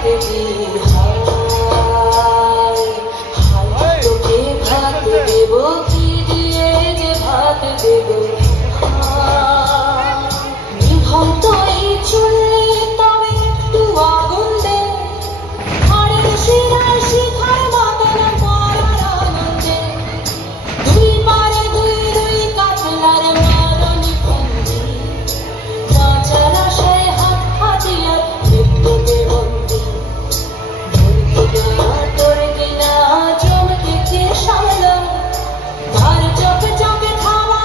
দি হায় হায় তোকে ভাত দেব কি দিয়ে যে ভাত দেব নিভন্ত এই চুল্লি তবে একটু আগুন দে হাড়ের শিরায় শিখার মতন পড়ার আনন্দে দুই পারে দুই দুই কাতলার মারণি ফন্দি বাঁচার আশায় হাত হাতিয়ার মৃত্যুকে বন্দি ধরতে না তোর কিনা জমকে কে সামলা ধার চোখে চোখে খাওয়া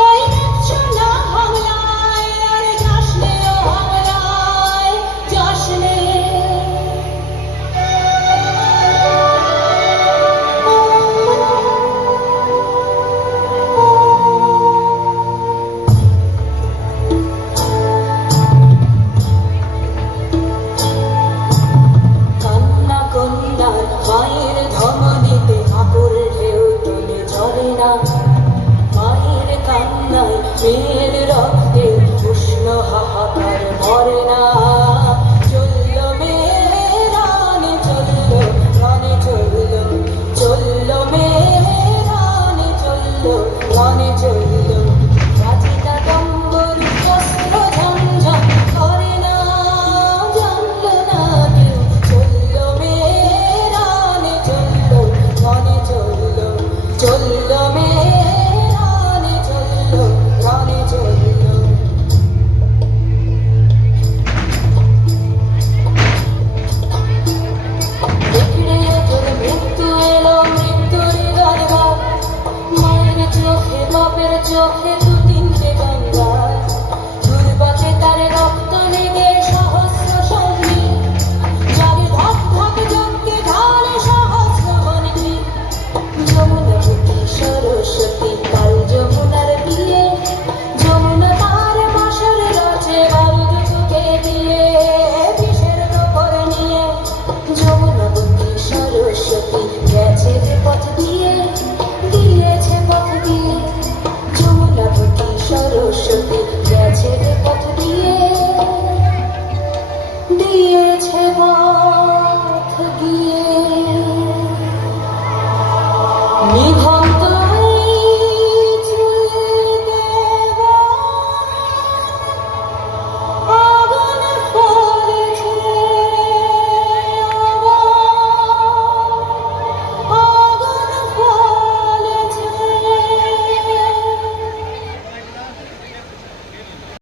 ওই দেখছো না হামলায় আর যাস নে ও হামলায় যাস নে কান্না কন্যার মায়ের ধমনীতে আকুল ঢেউ তুলে ঝরে না মায়ের কান্নায় মেয়ের রক্তে উষ্ণ হাহাকার মরে না চলল মেয়েরানে চলল রানে চলল চলল মেয়েরানে চলল রানে চলল রাজিতা ডম্বর বস্ত্র ঝমঝম করে না জানল না কেউ চলল মেয়েরানে চলল রানে চলল চলল মেয়েরানে চলল রানে চলল দেখলে তোর মৃত্যু এলো মৃত্যুর দরবার মায়ের চোখে বাপের চোখে দু তিনটে গঙ্গা দুর্বাকে তার রক্ত লেগে সহস্র সঙ্গী যারে ধক ধক জমকে ঢালে সহস্র বনকি যমুনাবতী সরস্বতী কাল যমুনার বিয়ে যমুনা তার বাসর রচে বারুদ চোখে দিয়ে বিষের নখর নিয়ে যমুনাবতী সরস্বতী গেছে যে পথ দিয়ে দিয়েছে পথ দিয়ে যমুনাবতী সরস্বতী গেছে যে পথ দিয়ে দিয়েছে পথ গিয়ে নিভা